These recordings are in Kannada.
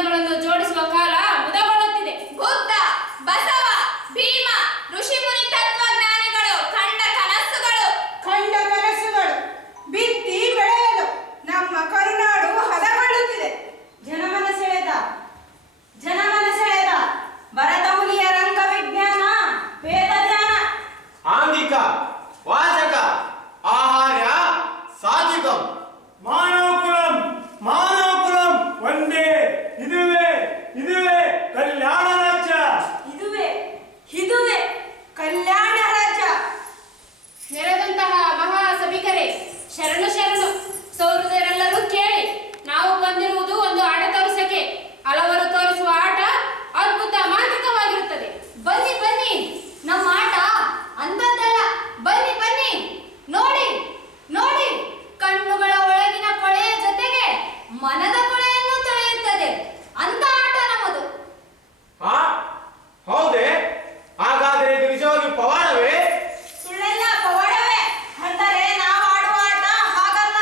ಸಂಬಂಧಗಳನ್ನು ಜೋಡಿಸುವ ಕಾಲ ಮುದಗೊಳ್ಳುತ್ತಿದೆ. ಬುದ್ಧ, ಬಸವ, ಭೀಮ, ಋಷಿಮುನಿ ತತ್ವಜ್ಞಾನಿಗಳು ಕಂಡ ಕನಸುಗಳು ಬಿತ್ತಿ ಬೆಳೆಯಲು ನಮ್ಮ ಕರುನಾಡು ಹದಗೊಳ್ಳುತ್ತಿದೆ. ಜನಮನ ಸೆಳೆದ ಭರತಮುನಿಯ ರಂಗ ವಿಜ್ಞಾನ, ವೇದ ಧ್ಯಾನ, ಆಂಗಿಕ, ವಾಚಕ, ಆಹಾರ್ಯ, ಸಾತ್ವಿಕಂ, ಮಾನವಕುಲಂ ಒಂದೇ. ಇದುವೇ ಕಲ್ಯಾಣ ರಾಜ್ಯ. ಇದುವೇ ಕಲ್ಯಾಣ ರಾಜ್ಯ. ನೆರೆದಂತಹ ಮಹಾಸಭಿಕರೇ, ಶರಣು ಸೌಹೃದರೆಲ್ಲರೂ ಕೇಳಿ. ನಾವು ಬಂದಿರುವುದು ಒಂದು ಆಟ ತೋರಿಸಕ್ಕೆ. ಹಲವರು ತೋರಿಸುವ ಆಟ ಅದ್ಭುತ ಮಾಂತ್ರಿಕವಾಗಿರುತ್ತದೆ. ಬನ್ನಿ, ನಮ್ಮ ಆಟ ಅಂಥದ್ದಲ್ಲ. ಬನ್ನಿ, ನೋಡಿ, ಕಣ್ಣುಗಳ ಒಳಗಿನ ಕೊಳೆಯ ಜೊತೆಗೆ ಮನದ ಕೊಳೆಯನ್ನು ತೊಳೆಯುತ್ತದೆ. ಅಂತ ಆಟ ನಮ್ಮದು. ಹೌದೇ? ಹಾಗಾದ್ರೆ ಇದು ನಿಜವಾಗಿ ಪವಾಡವೇ? ಸುಳ್ಳೆಲ್ಲ ಪವಾಡವೇ. ಅಂದರೆ ನಾವು ಆಡುವ ಆಟ ಹಾಗಲ್ಲ.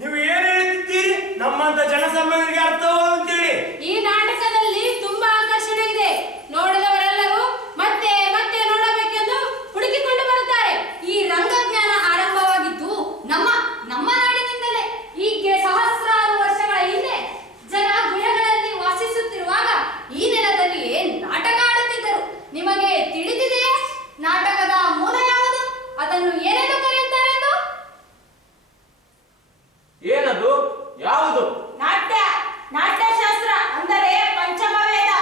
ನೀವು ಏನು ಹೇಳ್ತಿದ್ದೀರಿ? ನಮ್ಮಂತ ಜನಸಾಮಾನ್ಯರಿಗೆ ಅರ್ಥವಾಗುತ್ತೇಳಿ. ಈ ನಾಟಕದಲ್ಲಿ ತುಂಬಾ ಆಕರ್ಷಣೆ ಇದೆ. ನೋಡಿದವರೆಲ್ಲರೂ ಮತ್ತೆ ನೋಡಬೇಕೆಂದು ಹುಡುಕಿಕೊಂಡು ಬರುತ್ತಾರೆ. ಈ ರಂಗಜ್ಞಾನ ಆರಂಭವಾಗಿದ್ದು ನಮ್ಮ ನಾಡಿನಿಂದಲೇ. ಹೀಗೆ ಸಹಸ್ರಾರು ವರ್ಷಗಳ ಹಿಂದೆ ಜನ ಗುಹೆಗಳಲ್ಲಿ ವಾಸಿಸುತ್ತಿರುವಾಗ ಈ ನೆಲದಲ್ಲಿಯೇ ನಾಟಕ ಆಡುತ್ತಿದ್ದರು. ನಿಮಗೆ ತಿಳಿದಿದೆಯೇ ನಾಟಕದ ಮೂಲ ಯಾವುದು? ಅದನ್ನು ಏನೆಂದು ಕರೆಯುತ್ತಾರೆಂದು? ಏನದು? ಯಾವುದು? ನಾಟ್ಯಶಾಸ್ತ್ರ, ಅಂದರೆ ಪಂಚಮವೇದ.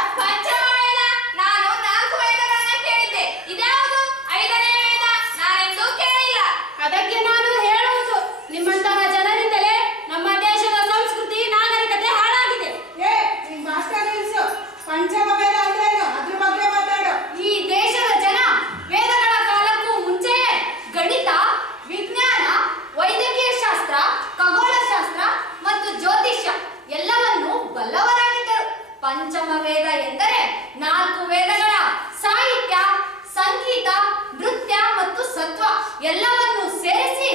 ನಾನು 4 ವೇದಗಳನ್ನ ಕೇಳಿದ್ದೆ. ಇದ್ಯಾವುದು 5ನೇ ವೇದ? ನಾನೆಂದೂ ಕೇಳಿಲ್ಲ. ಅದಕ್ಕೆ ನಾನು ಹೇಳುವುದು, ನಿಮ್ಮಂತಹ ಜನರಿಂದಲೇ ನಮ್ಮ ದೇಶದ ಸಂಸ್ಕೃತಿ ನಾಗರಿಕತೆ ಹಾಳಾಗಿದೆ. ಪಂಚಮವೇದ ಅಂದ್ರೇನು? ಅದ್ರ ಬಗ್ಗೆ ಮಾತಾಡು. ಈ ದೇಶದ ಜನ ವೇದಗಳ ಕಾಲಕ್ಕೂ ಮುಂಚೆಯೇ ಗಣಿತ, ವಿಜ್ಞಾನ, ವೈದ್ಯಕೀಯ ಶಾಸ್ತ್ರ, ಖಗೋಳಶಾಸ್ತ್ರ ಮತ್ತು ಜ್ಯೋತಿಷ್ಯ ಎಲ್ಲವನ್ನೂ ಬಲ್ಲವರಾಗಿದ್ದರು. ಪಂಚಮ ವೇದ ಎಂದರೆ 4 ವೇದಗಳ ಸಾಹಿತ್ಯ, ಸಂಗೀತ, ನೃತ್ಯ ಮತ್ತು ಸತ್ವ ಎಲ್ಲವನ್ನೂ ಸೇರಿಸಿ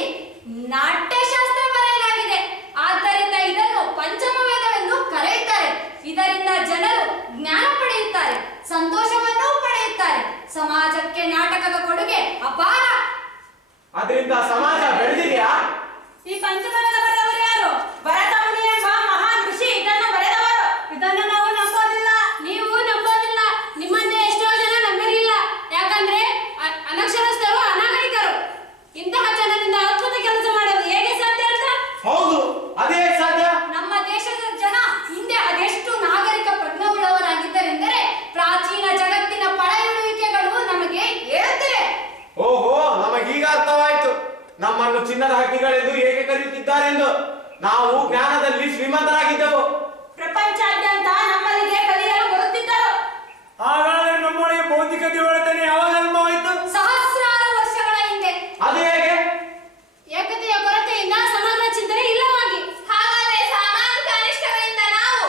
ನಾಟ್ಯಶಾಸ್ತ್ರ ಬರೆಯಲಾಗಿದೆ. ಆದ್ದರಿಂದ ಇದನ್ನು ಪಂಚಮ ವೇದವೆಂದು ಕರೆಯುತ್ತಾರೆ. ಇದರಿಂದ ಜನರು ಜ್ಞಾನ ಪಡೆಯುತ್ತಾರೆ, ಸಂತೋಷವನ್ನೂ ಪಡೆಯುತ್ತಾರೆ. ಸಮಾಜಕ್ಕೆ ನಾಟಕದ ಕೊಡುಗೆ ಅಪಾರ. ಅದರಿಂದ ಸಮಾಜ ಬೆಳೆದಿದೆಯಾ? ಈ ಪಂಚಮವೇದ ಬರೆದವರು ಯಾರು? ಭರತಮುನಿ ಎಂಬ ಮಹಾನ್ ಋಷಿ ಇದನ್ನು ಬರೆದವರು. ಇದನ್ನು ನಾವು ನಂಬೋದಿಲ್ಲ. ನೀವು ನಂಬೋದಿಲ್ಲ. ನಿಮ್ಮಂತೆ ಎಷ್ಟೋ ಜನ ನಂಬಿರಲಿಲ್ಲ. ಯಾಕಂದ್ರೆ ಅನಕ್ಷರಸ್ಥರು, ಅನಾಗರಿಕರು. ಇಂತಹ ಜನರಿಂದ ಅದ್ಭುತ ಕೆಲಸ ಮಾಡೋದು ಹೇಗೆ ಸಾಧ್ಯ ಅಂತ? ಹೌದು, ಅದೇ ಸಾಧ್ಯ. ನಮ್ಮ ದೇಶದ ಜನ ಹಿಂದೆ ಅದೆಷ್ಟು ನಾಗರಿಕ ಪ್ರಜ್ಞೆಯುಳ್ಳವರಾಗಿದ್ದರೆಂದರೆ ಪ್ರಾಚೀನ ಜಗತ್ತಿನ ಪಳೆಯುಳಿಕೆಗಳು ನಮಗೆ ಹೇಳುತ್ತಿವೆ. ಓಹೋ, ನಮಗೀಗ ಅರ್ಥವಾಯಿತು. ನಮ್ಮನ್ನು ಚಿನ್ನದ ಹಕ್ಕಿಗಳೆಂದು ಏಕೆ ಕರೆಯುತ್ತಿದ್ದಾರೆಂದು. ನಾವು ಜ್ಞಾನದಲ್ಲಿ ಶ್ರೀಮಂತರಾಗಿದ್ದೆವು. ಪ್ರಪಂಚಾದ್ಯಂತ ನಮ್ಮಲ್ಲಿಗೆ ಕಲಿಯಲು ಬರುತ್ತಿದ್ದರು. ಹಾಗಾದರೆ ನಮ್ಮೊಳಗೆ ಭೌತಿಕತೆ ಒಳತನೆ ಯಾವಾಗ ಅನುಭವವಾಯಿತು? ಸಹಸ್ರಾರು ವರ್ಷಗಳ ಹಿಂದೆ. ಅದು ಹೇಗೆ? ಏಕತೆಯ ಕೊರತೆಯಿಂದ ಸಮಗ್ರ ಚಿಂತನೆ ಇಲ್ಲವಾಗಿ. ಹಾಗಾದರೆ ಸಾಮಾಜಿಕ ಅನಿಷ್ಟಗಳಿಂದ ನಾವು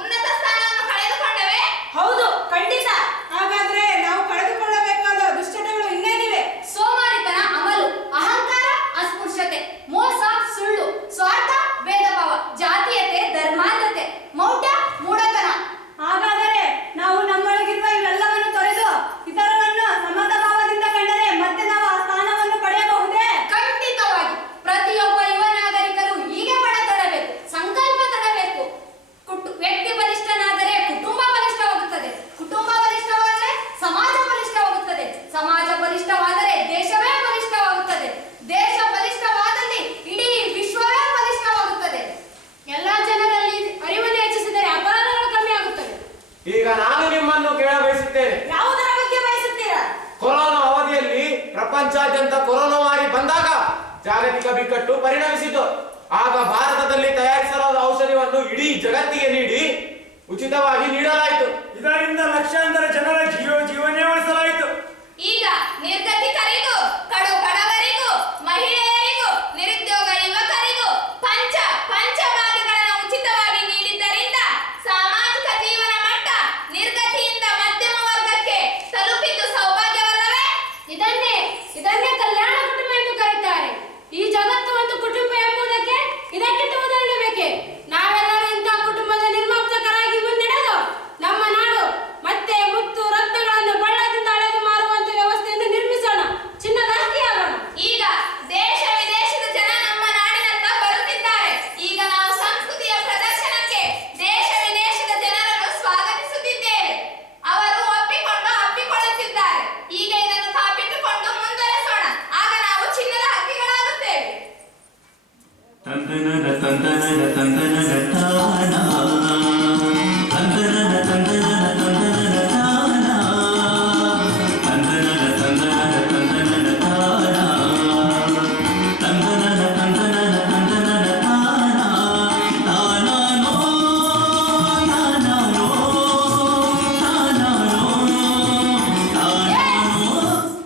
ಉನ್ನತ ಸ್ಥಾನವನ್ನು ಕಳೆದುಕೊಂಡವೆ. ಹೌದು, ಖಂಡಿತ. ಹಾಗಾದ್ರೆ ನಾವು ಕಳೆದುಕೊಳ್ಳಬೇಕಾದ ದುಶ್ಚಟಗಳು ಇನ್ನೇನಿವೆ? ಸೋಮಾರಿತನ, ಅಮಲು, ಅಹಂಕಾರ, ಅಸ್ಪೃಶ್ಯತೆ, ಮೋಸ, ಸುಳ್ಳು, ಸ್ವಾರ್ಥ, ಭೇದ ಭಾವ, ಜಾತೀಯತೆ, ಧರ್ಮಾಂಧತೆ, ಮೌಢ್ಯ, ಮೂಢತನ. ಹಾಗಾದರೆ ನಾವು ನಮ್ಮೊಳಗಿರುವ ಇವೆಲ್ಲವನ್ನು ತೊರೆದು ಇತರರನ್ನು ಸಮದ ಭಾವದಿಂದ ಕಂಡರೆ ಮತ್ತೆ ನಾವು ಆ ಸ್ಥಾನವನ್ನು ಪಡೆಯಬಹುದೇ? ಖಂಡಿತವಾಗಿ. ಪ್ರತಿಯೊಬ್ಬ ಯುವ ನಾಗರಿಕರು ಹೀಗೆ ಪಡೆದೊಡಬೇಕು, ಸಂಕಲ್ಪ ತರಬೇಕು. ವ್ಯಕ್ತಿ ಬಲಿಷ್ಠನಾದರೆ ಕುಟುಂಬ ಬಲಿಷ್ಠವಾಗುತ್ತದೆ, ಕುಟುಂಬ ಬಲಿಷ್ಠವಾದರೆ ಸಮಾಜ ಬಲಿಷ್ಠವಾಗುತ್ತದೆ, ಸಮಾಜ ಬಲಿಷ್ಠವಾದರೆ ದೇಶವೇ ಬಲಿಷ್ಠವಾಗುತ್ತದೆ, ದೇಶ ಬಲಿಷ್ಠವಾದಲ್ಲಿ ಇಡೀ ವಿಶ್ವವೇ ಬಲಿಷ್ಠವಾಗುತ್ತದೆ. ಎಲ್ಲಾ ಜನರಲ್ಲಿ ಅರಿವನ್ನು ಹೆಚ್ಚಿಸಿದರೆ ಅಪರಾಧಗಳು ಕಮ್ಮಿ ಆಗುತ್ತವೆ. ಈಗ ನಾನು ನಿಮ್ಮನ್ನು ಕೇಳ ಬಯಸುತ್ತೇನೆ. ಯಾವುದರ ಬಗ್ಗೆ ಬಯಸುತ್ತೀರಾ? ಕೊರೋನಾ ಅವಧಿಯಲ್ಲಿ ಪ್ರಪಂಚಾದ್ಯಂತ ಕೊರೋನಾ ಮಾರಿ ಬಂದಾಗ ಜಾಗತಿಕ ಬಿಕ್ಕಟ್ಟು ಪರಿಣಮಿಸಿತು. ಆಗ ಭಾರತದಲ್ಲಿ ತಯಾರಿಸಲಾದ ಔಷಧಿಯನ್ನು ಇಡೀ ಜಗತ್ತಿಗೆ ನೀಡಿ ಉಚಿತವಾಗಿ ನೀಡಲಾಯಿತು. ಇದರಿಂದ ಲಕ್ಷಾಂತರ ಜನರ ಜೀವನೇ ಉಳಿಸಲಾಯಿತು. ಈಗ ನಿರ್ಗತಿಕರಿಗೂ, ಕಡು ಬಡವರಿಗೂ, ಮಹಿಳೆಯರಿಗೂ, ನಿರುದ್ಯೋಗ ಯುವಕರಿಗೂ ಪಂಚಭಾಗ್ಯಗಳನ್ನು ಉಚಿತವಾಗಿ ನೀಡಿದ್ದರಿಂದ ಸಾಮಾಜಿಕ ಜೀವನ ಮಟ್ಟ ನಿರ್ಗತಿಯಿಂದ ಮಧ್ಯಮ ವರ್ಗಕ್ಕೆ ತಲುಪಿದ್ದು ಸೌಭಾಗ್ಯವಲ್ಲವೇ? ಇದನ್ನೇ ಕಲ್ಯಾಣ ಕುಟುಂಬ ಎಂದು ಕರೆಯುತ್ತಾರೆ. ಈ ಜಗತ್ತು ಒಂದು ಕುಟುಂಬ ಎಂಬುದಕ್ಕೆ ಇದಕ್ಕಿಂತ ಉದಾಹರಣೆ ಬೇಕೆ? ನಾವೆಲ್ಲರೂ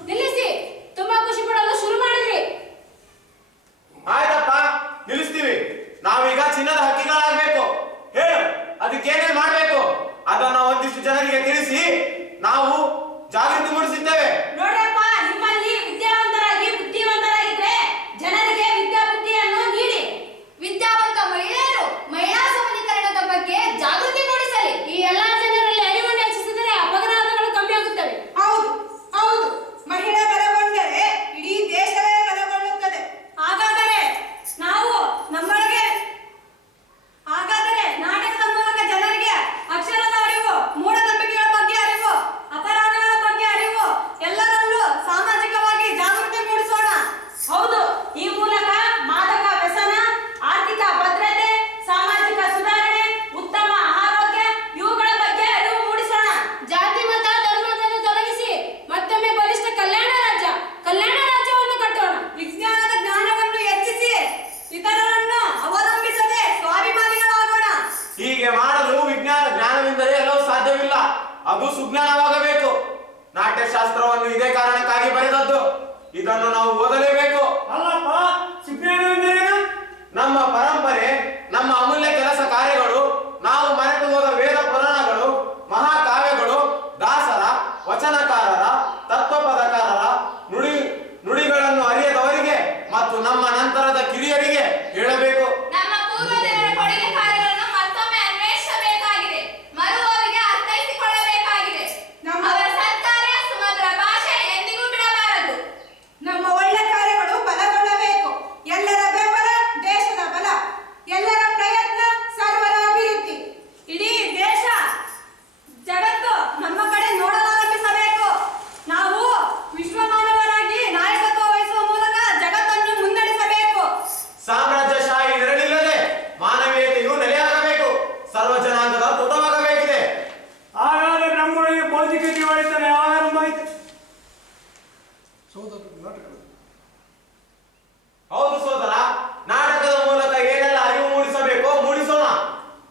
ನಿಲ್ಲಿಸಿ. ತುಂಬಾ ಖುಷಿ ಪಡಲು ಶುರು ಮಾಡಿದ್ರಿ. ಆಯ್ತಪ್ಪ, ನಿಲ್ಲಿಸ್ತೀವಿ. ನಾವೀಗ ಚಿನ್ನದ ಹಕ್ಕಿಗಳಾಗ್ಬೇಕು. ಹೇಳು, ಅದಕ್ಕೇನೇನ್ ಮಾಡ್ಬೇಕು ಅದನ್ನ ಒಂದಿಷ್ಟು ಜನರಿಗೆ ತಿಳಿಸಿ ನಾವು ಜಾಗೃತಿ ಮೂಡಿಸಿದ್ದೇವೆ. ನೋಡ್ರಪ್ಪ, ನಿಮ್ಮಲ್ಲಿ ವಿದ್ಯಾವಂತರಾಗಿ ಬುದ್ಧಿವಂತರಾಗಿದ್ರೆ ಜನರಿಗೆ ವಿದ್ಯಾಬುದ್ಧಿಯನ್ನು ನೀಡಿ. ವಿದ್ಯಾವಂತ ಮಹಿಳೆಯರು ಮಹಿಳಾ ಸಬಲೀಕರಣದ ಬಗ್ಗೆ ಜಾಗೃತಿ ಮೂಡಿಸಲಿ. ಈ ಎಲ್ಲಾ ಜನರಲ್ಲಿ ಅರಿವನ್ನು ಹೆಚ್ಚಿಸಿದರೆ ಅಪರಾಧಗಳು ಕಮ್ಮಿ ಆಗುತ್ತವೆ. ಹೌದು ಹೌದು, ಮಹಿಳೆ ಬಲಗೊಂಡರೆ ಇಡೀ ದೇಶವೇ ಬಲಗೊಳ್ಳುತ್ತದೆ. ಹಾಗಾದರೆ ನಾವು ನಮ್ಮೊಳಗೆ ನಾಟಕದ ಮೂಲಕ ಜನರಿಗೆ ಅಕ್ಷರದ ಅರಿವು, ಮೂಢನಂಬಿಕೆಗಳ ಬಗ್ಗೆ ಅರಿವು, ಅಪರಾಧಗಳ ಬಗ್ಗೆ ಅರಿವು, ಎಲ್ಲರಲ್ಲೂ ಸಾಮಾಜಿಕವಾಗಿ ಜಾಗೃತಿ ಮೂಡಿಸೋಣ. ಹೌದು, ಈ ಮೂಲಕ ಮಾದಕ ವ್ಯಸನ, ಆರ್ಥಿಕ ಭದ್ರತೆ, ಸಾಮಾಜಿಕ ಸುಧಾರಣೆ, ಉತ್ತಮ ಆರೋಗ್ಯ ಇವುಗಳ ಬಗ್ಗೆ ಅರಿವು ಮೂಡಿಸೋಣ. ಜಾತಿ ಮತ ಧರ್ಮವನ್ನು ತೊಲಗಿಸಿ ಮತ್ತೊಮ್ಮೆ ಬಲಿಷ್ಠ ಕಲ್ಯಾಣ ರಾಜ್ಯವನ್ನು ಕಟ್ಟೋಣ. ವಿಜ್ಞಾನದ ಜ್ಞಾನವನ್ನು ಹೆಚ್ಚಿಸಿ ಇತರರನ್ನು ಅವಲಂಬಿಸದೆ ಸ್ವಾಭಿಮಾನಿಗಳಾಗೋಣ. ಹೀಗೆ ಮಾಡಲು ವಿಜ್ಞಾನ ಜ್ಞಾನವಿಂದಲೇ ಎಲ್ಲವೂ ಸಾಧ್ಯವಿಲ್ಲ. ಅದು ಸುಜ್ಞಾನವಾಗಬೇಕು. ನಾಟ್ಯಶಾಸ್ತ್ರವನ್ನು ಇದೇ ಕಾರಣಕ್ಕಾಗಿ ಬರೆದದ್ದು. ಇದನ್ನು ನಾವು ಓದಲೇಬೇಕು. ಅಲ್ಲಪ್ಪ, ಸುಜ್ಞಾನವೆಂದರೇನು? ನಮ್ಮ ಪರಂಪರೆ, ನಮ್ಮ ಅಮೂಲ್ಯ ಕೆಲಸ ಕಾರ್ಯಗಳು, ನಾವು ಮರೆತು ಹೋದ ವೇದ ಪುರಾಣಗಳು, ಮಹಾಕಾವ್ಯಗಳು, ದಾಸರ, ವಚನಕಾರರ, ತತ್ವಪದಕಾರರ ನುಡಿಗಳನ್ನು ಅರಿಯದವರಿಗೆ ಮತ್ತು ನಮ್ಮ ನಂತರದ ಕಿರಿಯರಿಗೆ ಹೇಳಬೇಕು. ನಮ್ಮ ಪೂರ್ವಜರ ಕೊಡುಗೆ ಕಾರ್ಯಗಳನ್ನು ಮತ್ತೊಮ್ಮೆ ಅನ್ವೇಷಿಸಬೇಕಾಗಿದೆ. ಮರುವವರಿಗೆ ಅರ್ಥೈಸಿಕೊಳ್ಳಬೇಕಾಗಿದೆ. ಅವರ ಸತ್ಕಾರ್ಯ, ಸುಮಧುರ ಭಾಷೆ ಎಂದಿಗೂ ಬಿಡಬಾರದು. ನಮ್ಮ ಒಳ್ಳೆ ಕಾರ್ಯಗಳು ಬಲಗೊಳ್ಳಬೇಕು. ಎಲ್ಲರ ಬೆಂಬಲ ದೇಶದ ಬಲ, ಎಲ್ಲರ ಪ್ರಯತ್ನ ಸರ್ವರ ಅಭಿವೃದ್ಧಿ. ಇಡೀ ದೇಶ ಜಗತ್ತು ನಮ್ಮ ಕಡೆ ನೋಡಲಾರಂಭಿಸಬೇಕು. ನಾವು ವಿಶ್ವಮಾನವರಾಗಿ ನಾಯಕತ್ವ ವಹಿಸುವ ಮೂಲಕ ಜಗತ್ತನ್ನು ಮುನ್ನಡೆಸಬೇಕು. ಸಾಮ್ರಾಜ್ಯಶಾಹಿ ನೆರಳಿಲ್ಲದೆ ಮಾನವೀಯತೆಯು ನೆಲೆಯಾಗಬೇಕು. ಸರ್ವ ಜನಾಂಗದ ಪುಟವಾಗಬೇಕಿದೆ. ಹಾಗಾದ್ರೆ ನಮ್ಮೊಳಗೆ ಬೌದ್ಧಿಕ ಜೀವಳಿತನ ಯಾವಾಗ ಆರಂಭವಾಯಿತು? ಹೌದು ಸೋದರ, ನಾಟಕದ ಮೂಲಕ ಏನೆಲ್ಲ ಅರಿವು ಮೂಡಿಸಬೇಕೋ ಮೂಡಿಸೋಣ.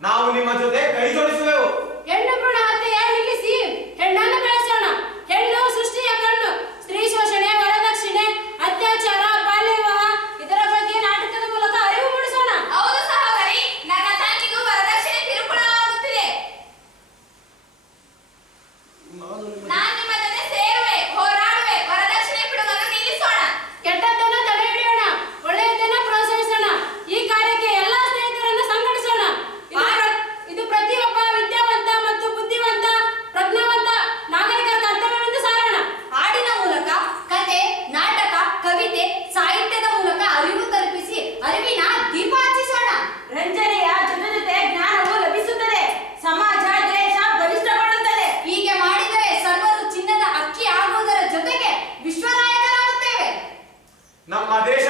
ನಾವು ನಿಮ್ಮ ಜೊತೆ ಕೈ ಜೋಡಿಸುವೆವು. ಹೆಣ್ಣು ಭ್ರೂಣ ಹತ್ಯೆಯ ನಿಲ್ಲಿಸಿ ಹೆಣ್ಣನ್ನು ಬೆಳೆಸೋಣ. ಹೆಣ್ಣು ಸೃಷ್ಟಿಯ ಕಣ್ಣು. ಸ್ತ್ರೀ ಶೋಷಣೆ, ವರದಕ್ಷಿಣೆ, ಅತ್ಯಾಚಾರ, ಬಾಲ್ಯ ವಿವಾಹ ಇದರ ಬಗ್ಗೆ ನಾಟಕದ ಮೂಲಕ ಅರಿವು ಮೂಡಿಸೋಣ. ಹೌದು ಸಹೋದರಿ, ನನ್ನ ತಂಗಿಗೂ ವರದಕ್ಷಿಣೆ ಕಿರುಕುಳವಾಗುತ್ತಿದೆ. ನಾನು ನಿಮ್ಮ ಜೊತೆ ಸೇರುವೆ, ಹೋರಾಡುವೆ. ವರದಕ್ಷಿಣೆ ಬಿಡುಗನ್ನು ನಿಲ್ಲಿಸೋಣ. ಕೆಟ್ಟದ್ದನ್ನು ತಡೆ ಹಿಡಿಯೋಣ, ಒಳ್ಳೆಯದನ್ನು ಪ್ರೋತ್ಸಾಹಿಸೋಣ. ಈ ಕಾರ್ಯಕ್ಕೆ ಎಲ್ಲಾ ಸ್ನೇಹಿತರನ್ನು ಸಂಘಟಿಸೋಣ. ಇದು ಪ್ರತಿಯೊಬ್ಬ ವಿದ್ಯಾವಂತ ಮತ್ತು ಬುದ್ಧಿವಂತ, ಪ್ರಜ್ಞಾವಂತ ನಾಗರಿಕರ ಕರ್ತವ್ಯವೆಂದು ಸಾರೋಣ. ಹಾಡಿನ ಮೂಲಕ, ಕತೆ, ನಾಟಕ, ಕವಿತೆ, ಸಾಹಿತ್ಯದ ಮೂಲಕ ಅರಿವು ತಲುಪಿಸಿ ಅರಿವಿನ ದೀಪ ಹಚ್ಚಿಸೋಣ. ರಂಜನೆಯ ಜೊತೆ ಜ್ಞಾನವು ಲಭಿಸುತ್ತದೆ. ಸಮಾಜ, ದೇಶ ಬಲಿಷ್ಠಗೊಳ್ಳುತ್ತದೆ. ಹೀಗೆ ಮಾಡಿದರೆ ಸರ್ವರು ಚಿನ್ನದ ಅಕ್ಕಿ ಆಗುವುದರ ಜೊತೆಗೆ ವಿಶ್ವನಾಯಕರಾಗುತ್ತೇವೆ. ನಮ್ಮ ದೇಶ